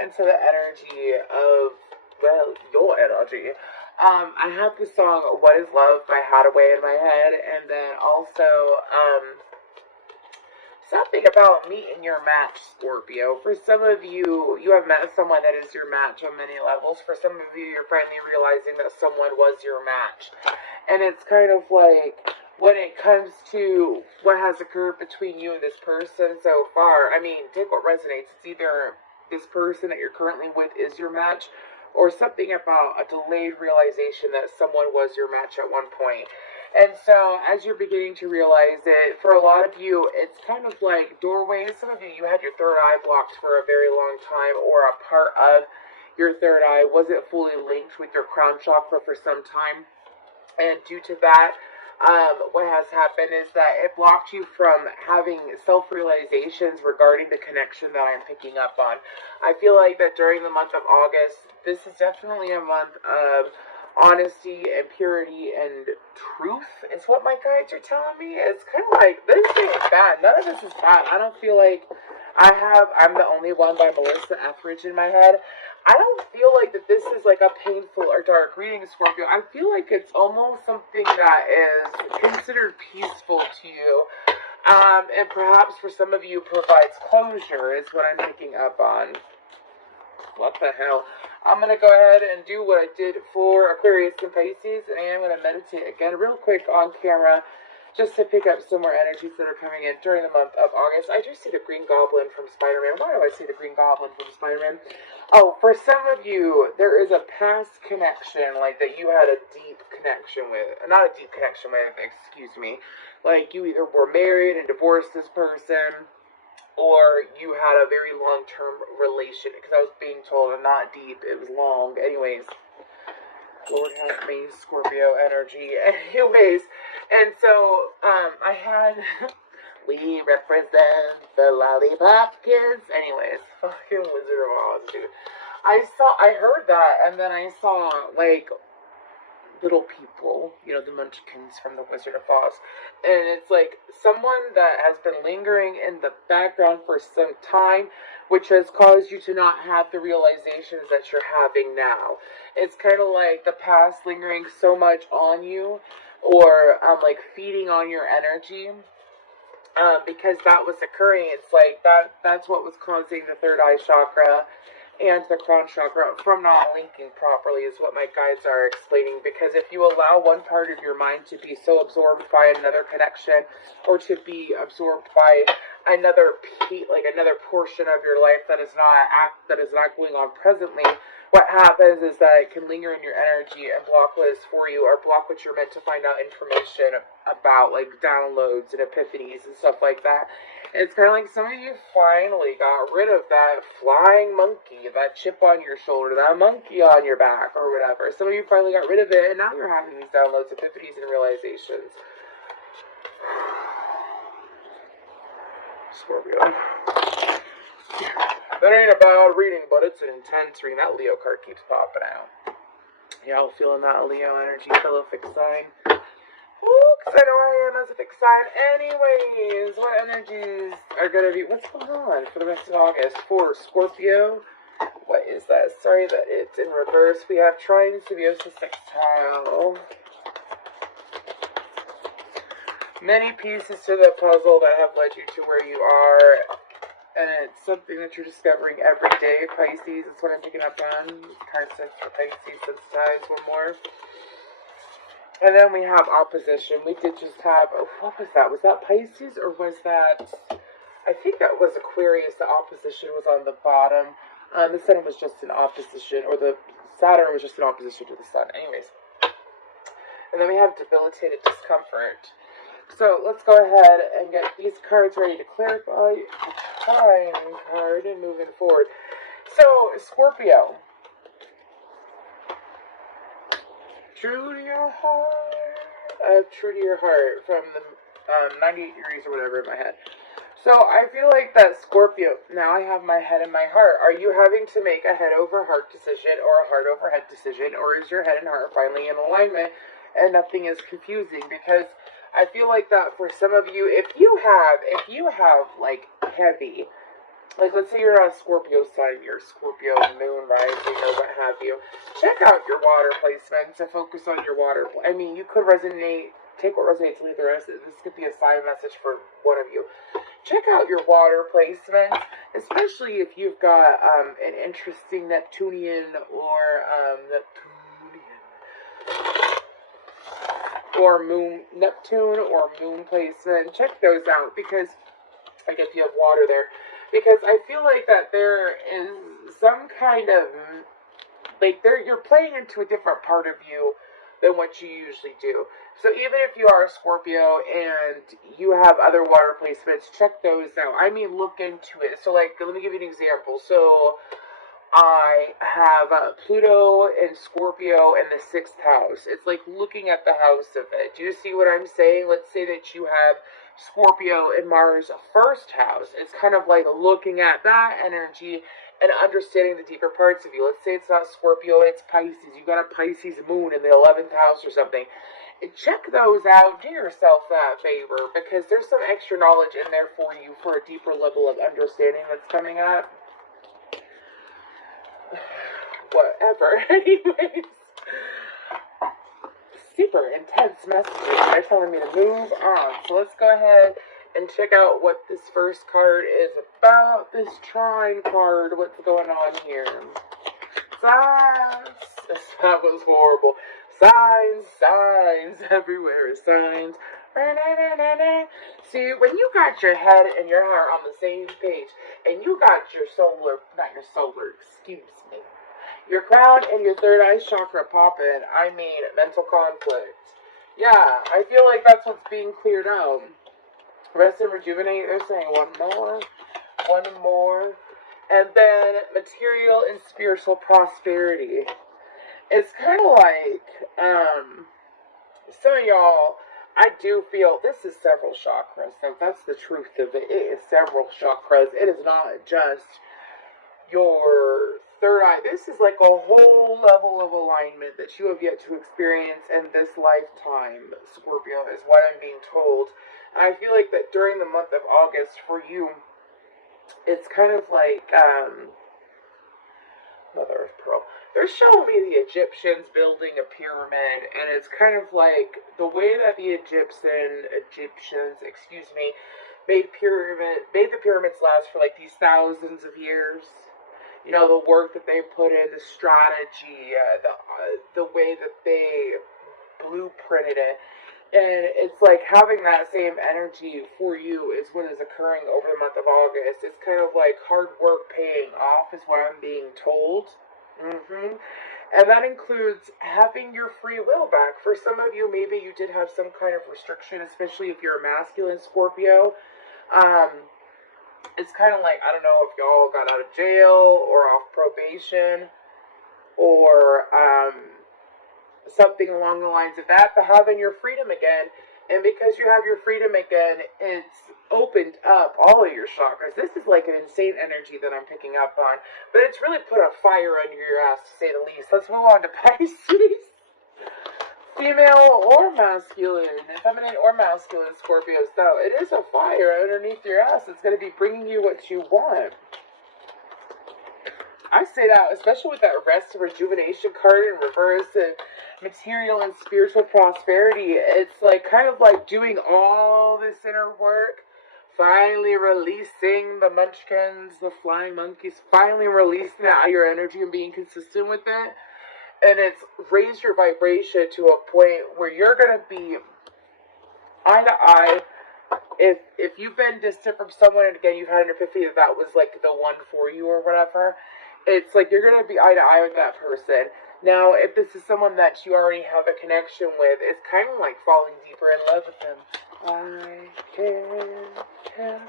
into the energy of, well, your energy. I have the song What is Love by Hadaway in my head, and then also, something about meeting your match, Scorpio. For some of you, you have met someone that is your match on many levels. For some of you, you're finally realizing that someone was your match. And it's kind of like, when it comes to what has occurred between you and this person so far, I mean, take what resonates. It's either this person that you're currently with is your match, or something about a delayed realization that someone was your match at one point. And so, as you're beginning to realize it, for a lot of you, it's kind of like doorways. Some of you, you had your third eye blocked for a very long time, or a part of your third eye wasn't fully linked with your crown chakra for some time. And due to that, what has happened is that it blocked you from having self-realizations regarding the connection that I'm picking up on. I feel like that during the month of August, this is definitely a month of honesty and purity and truth is what my guides are telling me. It's kind of like, this ain't bad. None of this is bad. I don't feel like I'm the only one by Melissa Etheridge in my head. I don't feel like that this is like a painful or dark reading, Scorpio. I feel like it's almost something that is considered peaceful to you. And perhaps for some of you provides closure is what I'm picking up on. What the hell? I'm going to go ahead and do what I did for Aquarius and Pisces, and I am going to meditate again real quick on camera, just to pick up some more energies that are coming in during the month of August. I do see the Green Goblin from Spider-Man. Why do I see the Green Goblin from Spider-Man? Oh, for some of you, there is a past connection, like that you had a deep connection with. Not a deep connection with, excuse me. Like you either were married and divorced this person, or you had a very long-term relation, because I was being told not deep, it was long. Anyways, Lord help me, Scorpio energy. Anyways, and so, I had, we represent the Lollipop Kids. Anyways, fucking Wizard of Oz, dude. I heard that, and then I saw, like, little people, you know, the munchkins from the Wizard of Oz, and it's like someone that has been lingering in the background for some time, which has caused you to not have the realizations that you're having now. It's kind of like the past lingering so much on you, or like feeding on your energy, because that was occurring. It's like that's what was causing the third eye chakra and the crown chakra from not linking properly is what my guides are explaining. Because if you allow one part of your mind to be so absorbed by another connection, or to be absorbed by another another portion of your life that is not going on presently, what happens is that it can linger in your energy and block what is for you, or block what you're meant to find out information about, like downloads and epiphanies and stuff like that. It's kind of like some of you finally got rid of that flying monkey, that chip on your shoulder, that monkey on your back, or whatever. Some of you finally got rid of it, and now you're having these downloads, epiphanies, and realizations. Scorpio. That ain't a bad reading, but it's an intense reading. That Leo card keeps popping out. Y'all feeling that Leo energy, fellow fixed sign? Because I know I am as a fixed sign. Anyways, what energies are going to be... What's going on for the rest of August? For Scorpio, what is that? Sorry that it's in reverse. We have trine, symbiosis, sextile. Many pieces to the puzzle that have led you to where you are. And it's something that you're discovering every day. Pisces, that's what I'm picking up on. Card sense for Pisces, sensitized, one more. And then we have opposition. We did just have, what was that? Was that Pisces, or was that, I think that was Aquarius. The opposition was on the bottom. The sun was just in opposition, or the Saturn was just in opposition to the sun. Anyways. And then we have debilitated discomfort. So let's go ahead and get these cards ready to clarify the time card and moving forward. So, Scorpio. True to your heart. True to your heart from the 98 degrees or whatever in my head. So I feel like that Scorpio, now I have my head and my heart. Are you having to make a head over heart decision or a heart over head decision? Or is your head and heart finally in alignment and nothing is confusing? Because I feel like that for some of you, if you have like heavy like, let's say you're a Scorpio sign, you're Scorpio moon rising or what have you. Check out your water placements and focus on your water. I mean, you could resonate, take what resonates, leave the rest. This could be a side message for one of you. Check out your water placements, especially if you've got an interesting Neptunian or Neptune or moon placement. Check those out, because like if you have water there, because I feel like that there is some kind of like you're playing into a different part of you than what you usually do. So even if you are a Scorpio and you have other water placements, check those out. I mean, look into it. So like, let me give you an example. So I have Pluto and Scorpio in the 6th house. It's like looking at the house of it. Do you see what I'm saying? Let's say that you have Scorpio and Mars 1st house. It's kind of like looking at that energy and understanding the deeper parts of you. Let's say it's not Scorpio and it's Pisces. You got a Pisces moon in the 11th house or something. And check those out. Do yourself that favor, because there's some extra knowledge in there for you for a deeper level of understanding that's coming up. Whatever. Anyways, super intense messages. They're telling me to move on. So let's go ahead and check out what this first card is about. This trine card. What's going on here? Signs. That was horrible. Signs everywhere. Signs. See, when you got your head and your heart on the same page, and you got your your crown and your third eye chakra popping, I mean, mental conflict. Yeah, I feel like that's what's being cleared out. Rest and rejuvenate, they're saying one more. And then material and spiritual prosperity. It's kind of like, some of y'all, I do feel this is several chakras. So that's the truth of it. It is several chakras. It is not just your third eye. This is like a whole level of alignment that you have yet to experience in this lifetime, Scorpio, is what I'm being told. And I feel like that during the month of August for you, it's kind of like, Mother of Pearl. They're showing me the Egyptians building a pyramid, and it's kind of like the way that the Egyptians, made the pyramids last for like these thousands of years. You know, the work that they put in, the strategy, the way that they blueprinted it. And it's like having that same energy for you is what is occurring over the month of August. It's kind of like hard work paying off is what I'm being told. And that includes having your free will back. For some of you, maybe you did have some kind of restriction, especially if you're a masculine Scorpio. It's kind of like, I don't know if y'all got out of jail or off probation or something along the lines of that, but having your freedom again. And because you have your freedom again, it's opened up all of your chakras. This is like an insane energy that I'm picking up on, but it's really put a fire under your ass, to say the least. Let's move on to Pisces. Female or masculine, feminine or masculine Scorpios, though, it is a fire underneath your ass. It's going to be bringing you what you want. I say that, especially with that rest and rejuvenation card in reverse and material and spiritual prosperity. It's like kind of like doing all this inner work, finally releasing the munchkins, the flying monkeys, finally releasing out your energy and being consistent with it. And it's raised your vibration to a point where you're going to be eye to eye. If you've been distant from someone, and again, you've had an epiphany that was like the one for you or whatever, it's like you're going to be eye to eye with that person. Now, if this is someone that you already have a connection with, it's kind of like falling deeper in love with them. I can't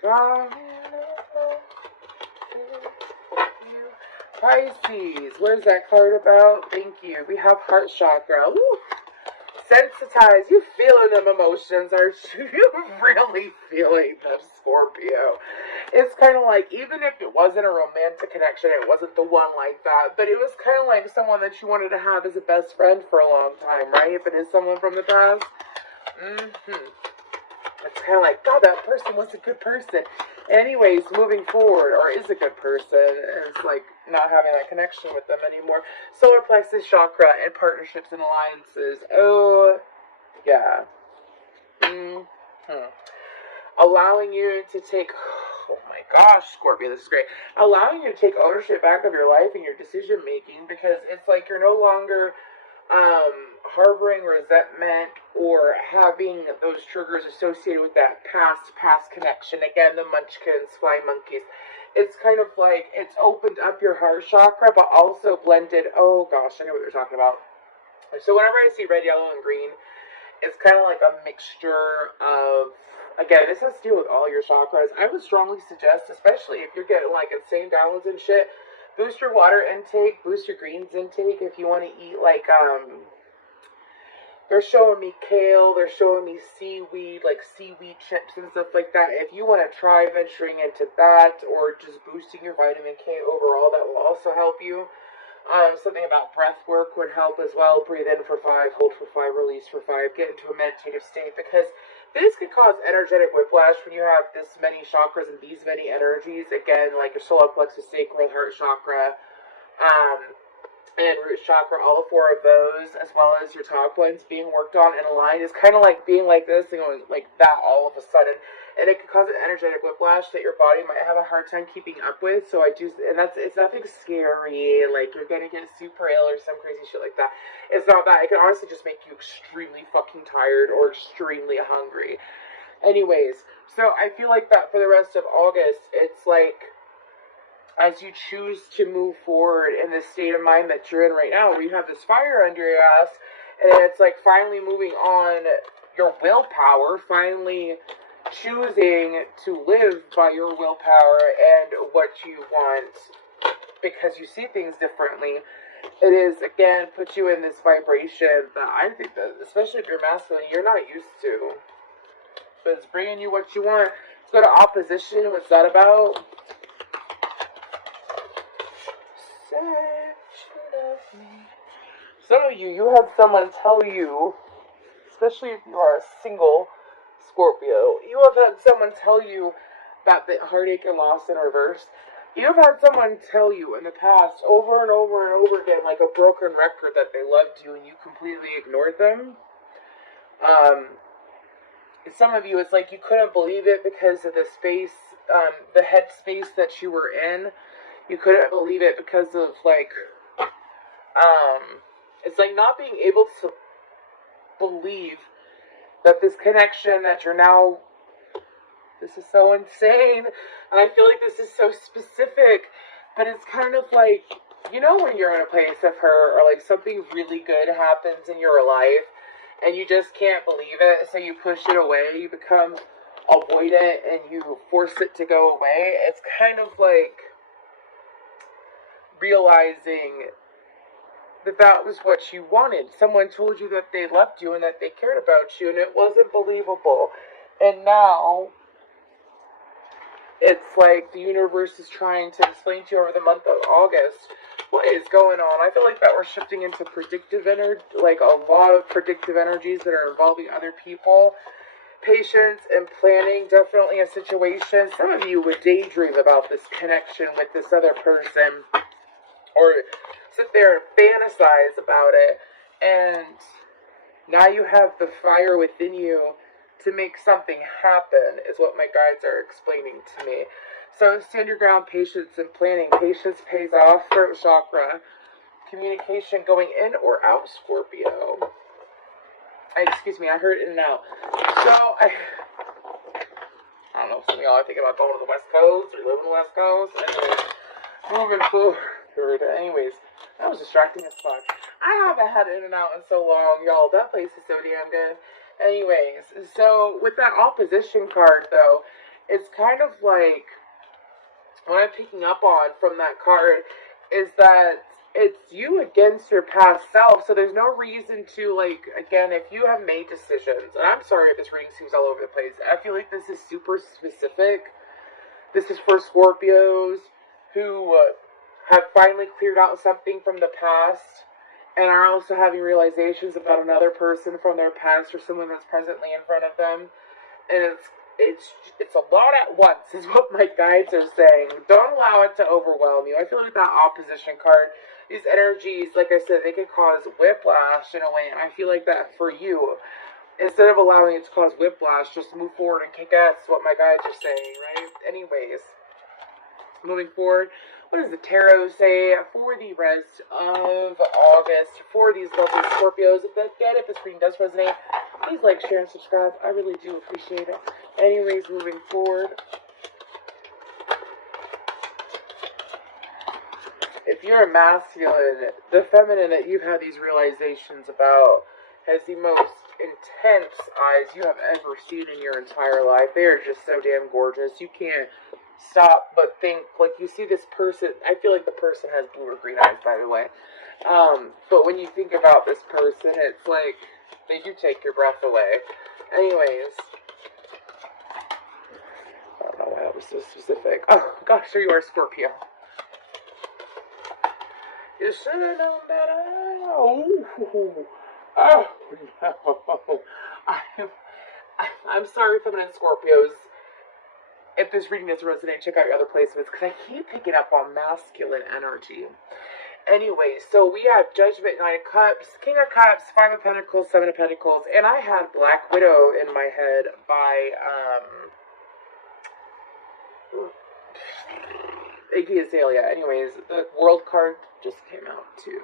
fall in love with you. Pisces, what is that card about? Thank you. We have heart chakra. Ooh. Sensitized. You feeling them emotions, aren't you? You're really feeling them, Scorpio. It's kind of like, even if it wasn't a romantic connection, it wasn't the one like that, but it was kind of like someone that you wanted to have as a best friend for a long time, right? If it is someone from the past. It's kind of like, God, that person was a good person. Anyways, moving forward, or is a good person, and it's like not having that connection with them anymore. Solar plexus chakra and partnerships and alliances. Oh, yeah. Mm-hmm. Allowing you to take, oh my gosh, Scorpio, this is great. Allowing you to take ownership back of your life and your decision making, because it's like you're no longer harboring resentment or having those triggers associated with that past connection. Again, the munchkins, fly monkeys. It's kind of like it's opened up your heart chakra, but also blended. Oh gosh, I know what you're talking about. So whenever I see red, yellow, and green, it's kind of like a mixture of. Again, this has to do with all your chakras. I would strongly suggest, especially if you're getting like insane downloads and shit, boost your water intake, boost your greens intake. If you want to eat like they're showing me kale, they're showing me seaweed, like seaweed chips and stuff like that. If you want to try venturing into that, or just boosting your vitamin K overall, that will also help you. Something about breath work would help as well. Breathe in for 5, hold for 5, release for 5. Get into a meditative state, because this could cause energetic whiplash when you have this many chakras and these many energies. Again, like your solar plexus, sacral, heart chakra, and root chakra, all 4 of those, as well as your top ones being worked on and aligned, is kind of like being like this and going like that all of a sudden. And it could cause an energetic whiplash that your body might have a hard time keeping up with. So it's nothing scary, like you're gonna get super ill or some crazy shit like that. It's not that. It can honestly just make you extremely fucking tired or extremely hungry. Anyways, so I feel like that for the rest of August, it's like, as you choose to move forward in this state of mind that you're in right now, where you have this fire under your ass, and it's like finally moving on your willpower, finally choosing to live by your willpower and what you want, because you see things differently. It is, again, put you in this vibration that I think that, especially if you're masculine, you're not used to. So it's bringing you what you want. Let's go to opposition. What's that about? Some of you have someone tell you, especially if you are a single Scorpio, you have had someone tell you about the heartache and loss in reverse. You have had someone tell you in the past over and over and over again, like a broken record, that they loved you and you completely ignored them. Some of you, it's like you couldn't believe it because of the space, the head space that you were in. You couldn't believe it because of like, it's like not being able to believe that this connection that you're now, this is so insane, and I feel like this is so specific, but it's kind of like, you know, when you're in a place of hurt, or like something really good happens in your life, and you just can't believe it, so you push it away, you become avoidant, and you force it to go away. It's kind of like realizing that was what you wanted. Someone told you that they loved you and that they cared about you, and it wasn't believable. And now it's like the universe is trying to explain to you over the month of August what is going on. I feel like that we're shifting into predictive energy, like a lot of predictive energies that are involving other people. Patience and planning, definitely a situation. Some of you would daydream about this connection with this other person, or sit there and fantasize about it, and now you have the fire within you to make something happen, is what my guides are explaining to me. So stand your ground, patience and planning. Patience pays off, throat chakra. Communication going in or out, Scorpio. Excuse me, I heard in and out. So I don't know, some of y'all are thinking about going to the West Coast or living on the West Coast. Anyways, moving forward. Anyways, that was distracting as fuck. I haven't had in and out in so long, y'all. That place is so damn good. Anyways, so with that opposition card, though, it's kind of like, what I'm picking up on from that card is that it's you against your past self. So there's no reason to, like, again, if you have made decisions, and I'm sorry if this reading seems all over the place, I feel like this is super specific. This is for Scorpios who have finally cleared out something from the past and are also having realizations about another person from their past or someone that's presently in front of them. And it's it's a lot at once, is what my guides are saying. Don't allow it to overwhelm you. I feel like that opposition card, these energies, like I said, they can cause whiplash in a way. And I feel like that for you, instead of allowing it to cause whiplash, just move forward and kick ass, is what my guides are saying, right? Anyways, moving forward, what does the tarot say for the rest of August for these lovely Scorpios? If this reading does resonate, please like, share, and subscribe. I really do appreciate it. Anyways, moving forward, if you're a masculine, the feminine that you've had these realizations about has the most intense eyes you have ever seen in your entire life. They are just so damn gorgeous. You can't stop but think, like, you see this person. I feel like the person has blue or green eyes, by the way. But when you think about this person, it's like they do take your breath away. Anyways, I don't know why that was so specific. Oh gosh, here you are, Scorpio. You should have known better. Oh no. I'm sorry, feminine Scorpios. If this reading doesn't resonate, check out your other placements, because I keep picking up on masculine energy. Anyway, so we have Judgment, Nine of Cups, King of Cups, Five of Pentacles, Seven of Pentacles, and I had Black Widow in my head by, Iggy Azalea. Anyways, the World card just came out, too.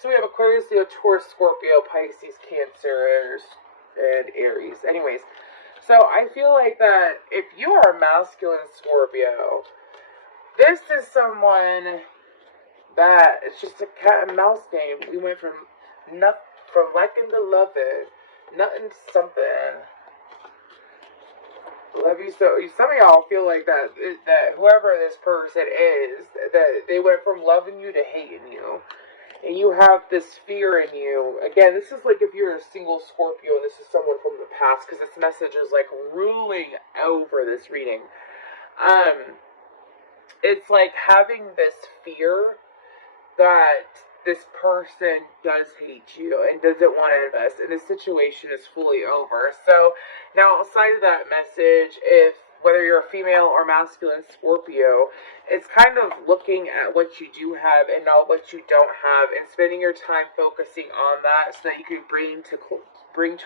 So we have Aquarius, Leo, Taurus, Scorpio, Pisces, Cancer, and Aries. Anyways, so I feel like that if you are a masculine Scorpio, this is someone that it's just a cat and mouse game. We went from liking to loving, nothing to something. Love you so. Some of y'all feel like that whoever this person is, that they went from loving you to hating you. And you have this fear in you. Again, this is like if you're a single Scorpio and this is someone from the past, because this message is like ruling over this reading. It's like having this fear that this person does hate you and doesn't want to invest, and the situation is fully over. So now, outside of that message, if whether you're a female or masculine Scorpio, it's kind of looking at what you do have and not what you don't have, and spending your time focusing on that so that you can bring to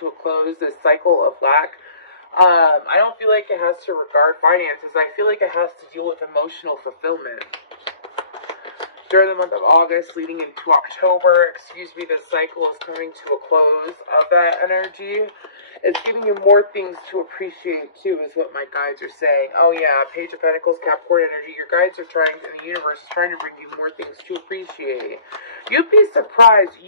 a close this cycle of lack. I don't feel like it has to regard finances. I feel like it has to deal with emotional fulfillment. During the month of August, leading into October, the cycle is coming to a close of that energy. It's giving you more things to appreciate, too, is what my guides are saying. Oh, yeah, Page of Pentacles, Capricorn energy. Your guides are trying, and the universe is trying to bring you more things to appreciate. You would be surprised if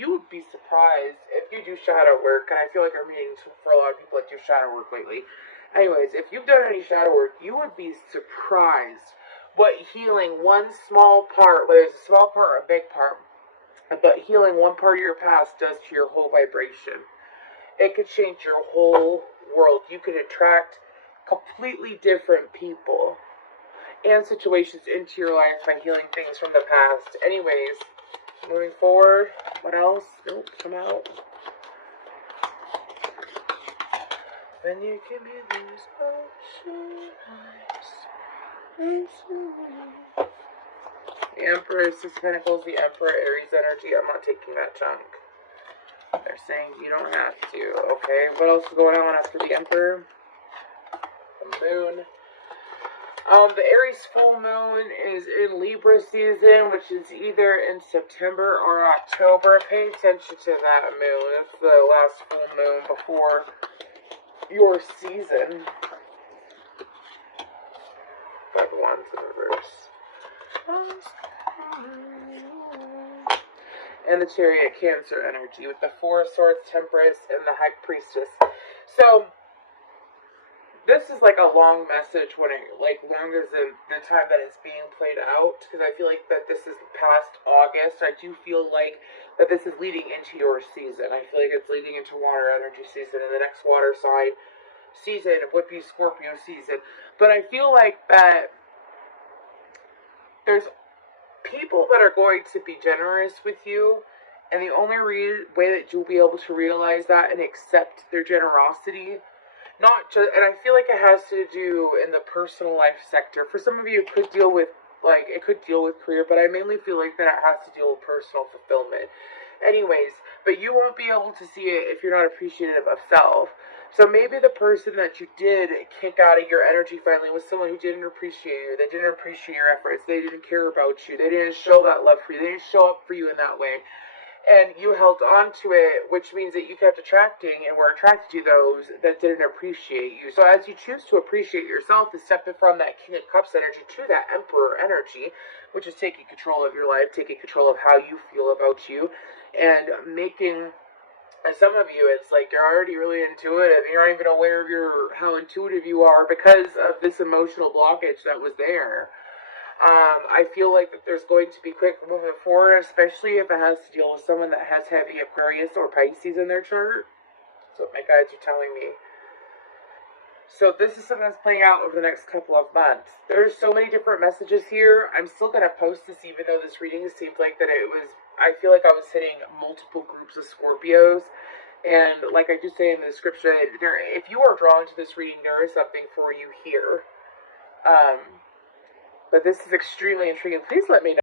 you do shadow work, and I feel like I'm reading for a lot of people that do shadow work lately. Anyways, if you've done any shadow work, you would be surprised what healing one small part, whether it's a small part or a big part, but healing one part of your past does to your whole vibration. It could change your whole world. You could attract completely different people and situations into your life by healing things from the past. Anyways, moving forward, what else? Nope, come out. When you give me these ocean eyes. The Emperor, Six of Pentacles, the Emperor, Aries energy. I'm not taking that chunk. They're saying you don't have to. Okay, what else is going on after the Emperor? The Moon. The Aries full moon is in Libra season, which is either in September or October. Pay attention to that moon. It's the last full moon before your season. 5 of Wands in reverse. And the Chariot, Cancer energy with the Four of Swords, Temperance, and the High Priestess. So this is like a long message when it, like, longer than the time that it's being played out, because I feel like that this is past August. I do feel like that this is leading into your season. I feel like it's leading into water energy season, and the next water sign season would be Scorpio season. But I feel like that there's people that are going to be generous with you, and the only way that you'll be able to realize that and accept their generosity. not just, and I feel like it has to do in the personal life sector. For some of you, it could deal with, career, but I mainly feel like that it has to deal with personal fulfillment. Anyways, but you won't be able to see it if you're not appreciative of self. So maybe the person that you did kick out of your energy finally was someone who didn't appreciate you. They didn't appreciate your efforts. They didn't care about you. They didn't show that love for you. They didn't show up for you in that way. And you held on to it, which means that you kept attracting and were attracted to those that didn't appreciate you. So as you choose to appreciate yourself, to step from that King of Cups energy to that Emperor energy, which is taking control of your life, taking control of how you feel about you, and making, and some of you, it's like you're already really intuitive. You're not even aware of how intuitive you are because of this emotional blockage that was there. I feel like that there's going to be quick moving forward, especially if it has to deal with someone that has heavy Aquarius or Pisces in their chart. That's what my guides are telling me. So this is something that's playing out over the next couple of months. There's so many different messages here. I'm still going to post this even though this reading seemed like that it was, I feel like I was hitting multiple groups of Scorpios. And like I do say in the description, if you are drawn to this reading, there is something for you here. But this is extremely intriguing. Please let me know.